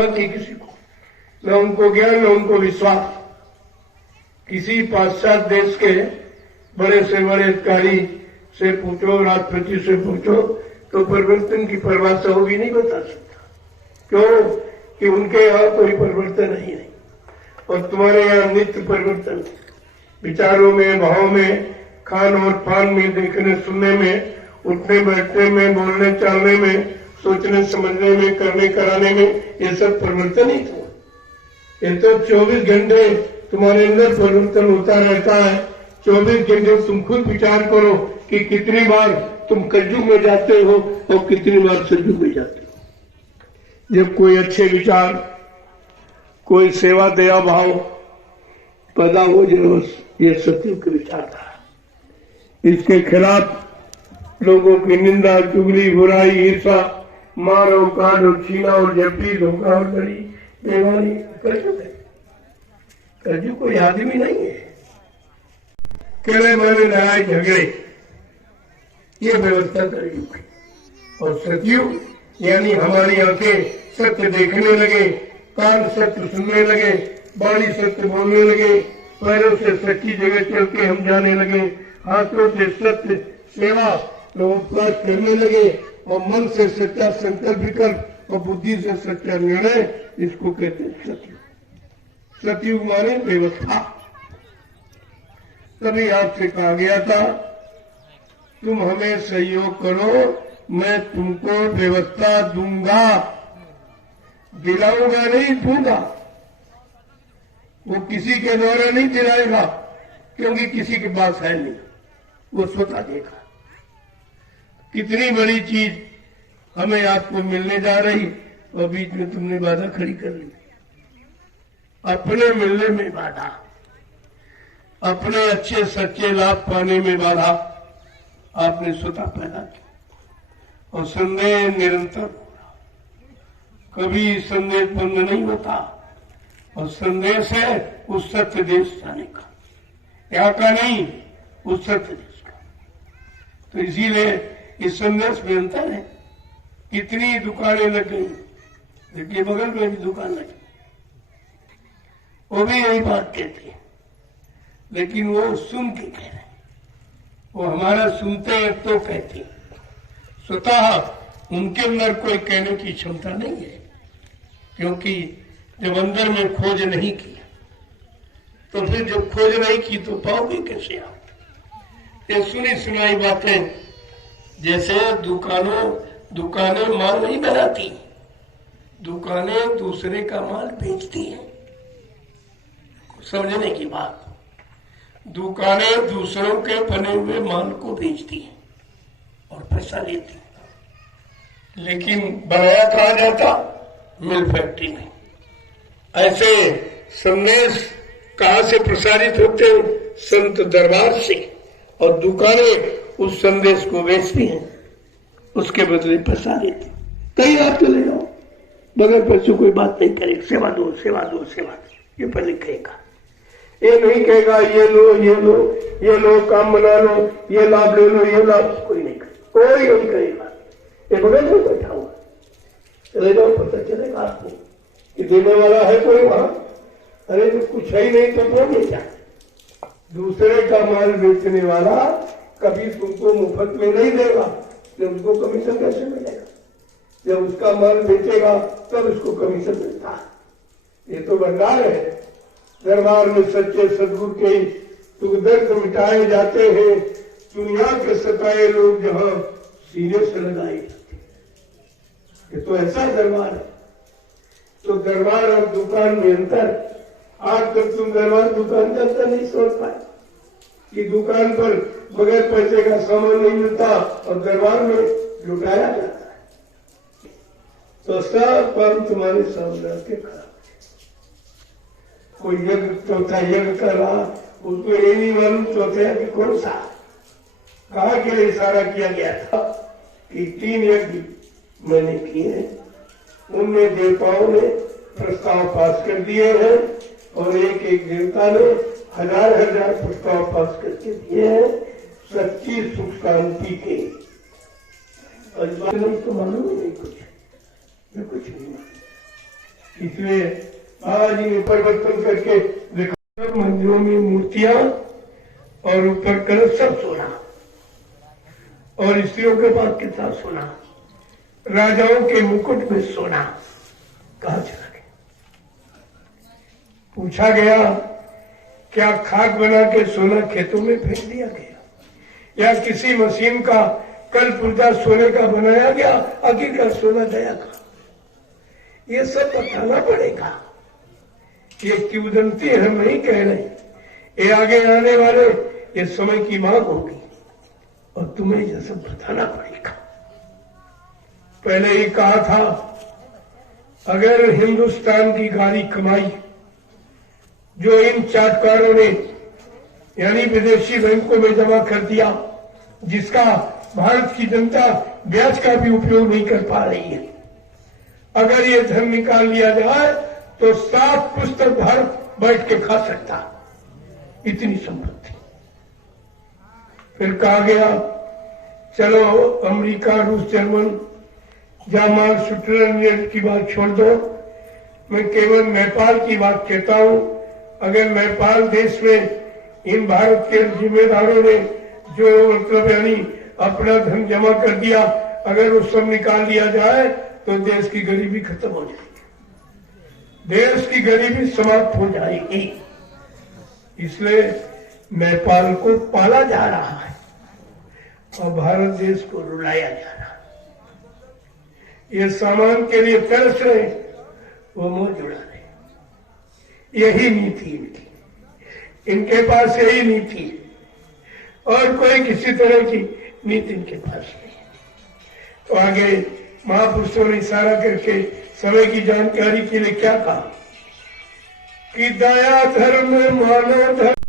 बाकी किसी को न उनको ज्ञान न उनको विश्वास। किसी पाश्चात्य देश के बड़े से बड़े अधिकारी से पूछो, राष्ट्रपति से पूछो, तो परिवर्तन की परिभाषा वो भी नहीं बता सकता। क्यों? कि उनके यहाँ कोई परिवर्तन ही नहीं, और तुम्हारे यहाँ नित्य परिवर्तन, विचारों में, भाव में, खान और पान में, देखने सुनने में, उठने बैठने में, बोलने चालने में, सोचने समझने में, करने कराने में, ये सब परिवर्तन ही था। ये तो 24 घंटे तुम्हारे अंदर परिवर्तन होता रहता है। 24 घंटे तुम खुद विचार करो कि कितनी बार तुम कलयुग में जाते हो और कितनी बार सतयुग में जाते हो। जब कोई अच्छे विचार, कोई सेवा दया भाव पैदा हो जाए, ये सतयुग का विचार था। इसके खिलाफ लोगों की निंदा, चुगली, बुराई, ईर्षा, मार और काट और छीना और जप्ती, धोखा और बड़ी बेईमानी कलयुग है। कलयुग कोई आदमी नहीं है। केले मारे लड़ाई झगड़े, ये व्यवस्था कलयुग है। और सतयुग यानी हमारी आंखें सत्य देखने लगे, कान सत्य सुनने लगे, वाणी सत्य बोलने लगे, पैरों से सच्ची जगह चल के हम जाने लगे, हाथों से सत्य सेवा उपवास करने लगे, और मन से सच्चा संकल्प विकल्प और बुद्धि से सच्चा निर्णय, इसको कहते हैं सतयुग। सतयुग माने व्यवस्था। तभी आपसे कहा गया था, तुम हमें सहयोग करो, मैं तुमको व्यवस्था दूंगा, दिलाऊंगा नहीं, दूंगा। वो किसी के द्वारा नहीं दिलाएगा, क्योंकि किसी के पास है नहीं, वो स्वतः देगा। कितनी बड़ी चीज हमें आपको मिलने जा रही, और बीच में तुमने बाधा खड़ी कर ली। अपने मिलने में बाधा, अपने अच्छे सच्चे लाभ पाने में बाधा आपने स्वतः पैदा की। और संदेह निरंतर होगा, कभी संदेह बंद नहीं होता। और संदेश है उस सत्य देश जाने का, यहाँ का नहीं, उस सत्य देश का। तो इसीलिए इस संदेश में अंतर है। कितनी दुकानें लग गई, देखिए बगल में भी दुकान लगी, वो भी यही बात कहती है, लेकिन वो सुन के कह रहे, वो हमारा सुनते हैं तो कहती है, स्वतः उनके अंदर कोई कहने की क्षमता नहीं है। क्योंकि जब अंदर में खोज नहीं की, तो फिर जब खोज नहीं की तो पाओगे कैसे आप? ये सुनी सुनाई बातें, जैसे दुकानें माल नहीं बनाती, दुकानें दूसरे का माल बेचती हैं। समझने की बात, दुकानें दूसरों के बने हुए माल को बेचती हैं और पैसा लेती हैं। लेकिन बनाया कहाँ जाता? मिल फैक्ट्री में। ऐसे संदेश कहाँ से प्रसारित होते हैं? संत दरबार से। और दुकानें उस संदेश को बेचती हैं, उसके बदले पैसा लेती। कहीं आप चले जाओ, बगैर पैसों कोई बात नहीं करेगा, सेवा दो सेवा दो सेवा दो, ये पहले कहेगा। ये नहीं कहेगा ये लो ये लो ये लो, काम बना लो, ये लाभ ले लो, ये लाभ, कोई नहीं करेगा, कोई नहीं करेगा। ये बगैर में बैठा हुआ, चले जाओ, पता चलेगा आपको कि देने वाला है कोई वहां। अरे तो कुछ है ही नहीं तो बोले क्या? दूसरे का माल बेचने वाला कभी तुमको मुफ्त में नहीं देगा, जब उसको कमीशन कैसे मिलेगा? जब उसका माल बेचेगा तब उसको कमीशन मिलता है। ये तो भंडार है। दरबार में सच्चे सदगुरु के दुख दर्द मिटाए जाते हैं, दुनिया के सताए लोग जहां सीने से लगाए जाते हैं। ये तो ऐसा दरबार है। तो दरबार और दुकान में अंतर, आज तक तुम दरबार दुकान का अंतर नहीं सोच पाए कि दुकान पर बगैर पैसे का सामान नहीं मिलता और दरबार में लुटाया जाता है। तो सब काम तुम्हारे सामने आके खड़ा। कोई यज्ञ, चौथा यज्ञ कर रहा, उसको ये नहीं मालूम चौथा कि कौन सा, कहा के लिए इशारा किया गया था कि 3 यज्ञ मैंने किए, उनमें देवताओं ने प्रस्ताव पास कर दिए हैं और एक एक देवता ने 1000 प्रस्ताव पास करके दिए हैं सच्ची सुख शांति के। और इस बात में तो मालूम ही नहीं कुछ, मैं कुछ नहीं मालूम। इसलिए आज ये परिवर्तन करके देखो, मंदिरों में मूर्तियां और ऊपर कलश सब सोना, और स्त्रियों के पास कितना सोना, राजाओं के मुकुट में सोना कहां चला गया? पूछा गया क्या खाक बना के सोना खेतों में फेंक दिया गया, या किसी मशीन का कल पुर्जा सोने का बनाया गया, आखिरकार सोना गया कहां? ये सब बताना पड़ेगा। ये किंवदंती हम नहीं कह रहे, ये आगे आने वाले ये समय की मांग होगी और तुम्हें ये सब बताना पड़ेगा। पहले ही कहा था, अगर हिंदुस्तान की गाड़ी कमाई जो इन चाटकारों ने यानी विदेशी बैंकों में जमा कर दिया, जिसका भारत की जनता ब्याज का भी उपयोग नहीं कर पा रही है, अगर ये धन निकाल लिया जाए तो 7 पुस्तक भारत बैठ के खा सकता, इतनी संपत्ति। फिर कहा गया चलो अमेरिका, रूस, जर्मन, जापान, स्विट्जरलैंड की बात छोड़ दो, मैं केवल नेपाल की बात कहता हूं। अगर नेपाल देश में इन भारत के जिम्मेदारों ने जो मतलब यानी अपना धन जमा कर दिया, अगर वो सब निकाल लिया जाए तो देश की गरीबी खत्म हो जाएगी, देश की गरीबी समाप्त हो जाएगी। इसलिए नेपाल को पाला जा रहा है और भारत देश को रुलाया जा रहा है। ये सामान के लिए तरस रहे, वो मुंह जुड़ा रहे, यही नीति इनकी, इनके पास यही नीति है और कोई किसी तरह की नीति इनके पास नहीं है। तो आगे महापुरुषों ने इशारा करके समय की जानकारी के लिए क्या कहा कि दया धर्म मानव धर्म